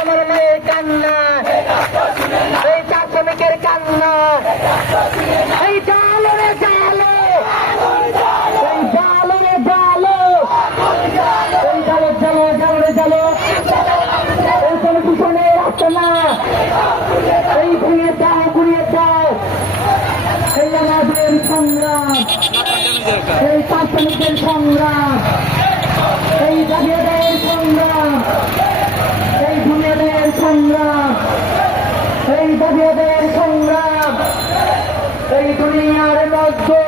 আমার মায়ের কান্না। এই চা শ্রমিকের কান্না। এই জালো। রে জালো। এই জালো এই জালো। জালো ঘুরিয়ে দাও এই আমাদের সংগ্রাম। এই চা শ্রমিকের সংগ্রাম। এই জাতীয়দের সংগ্রাম এই দুনিয়ার মধ্যে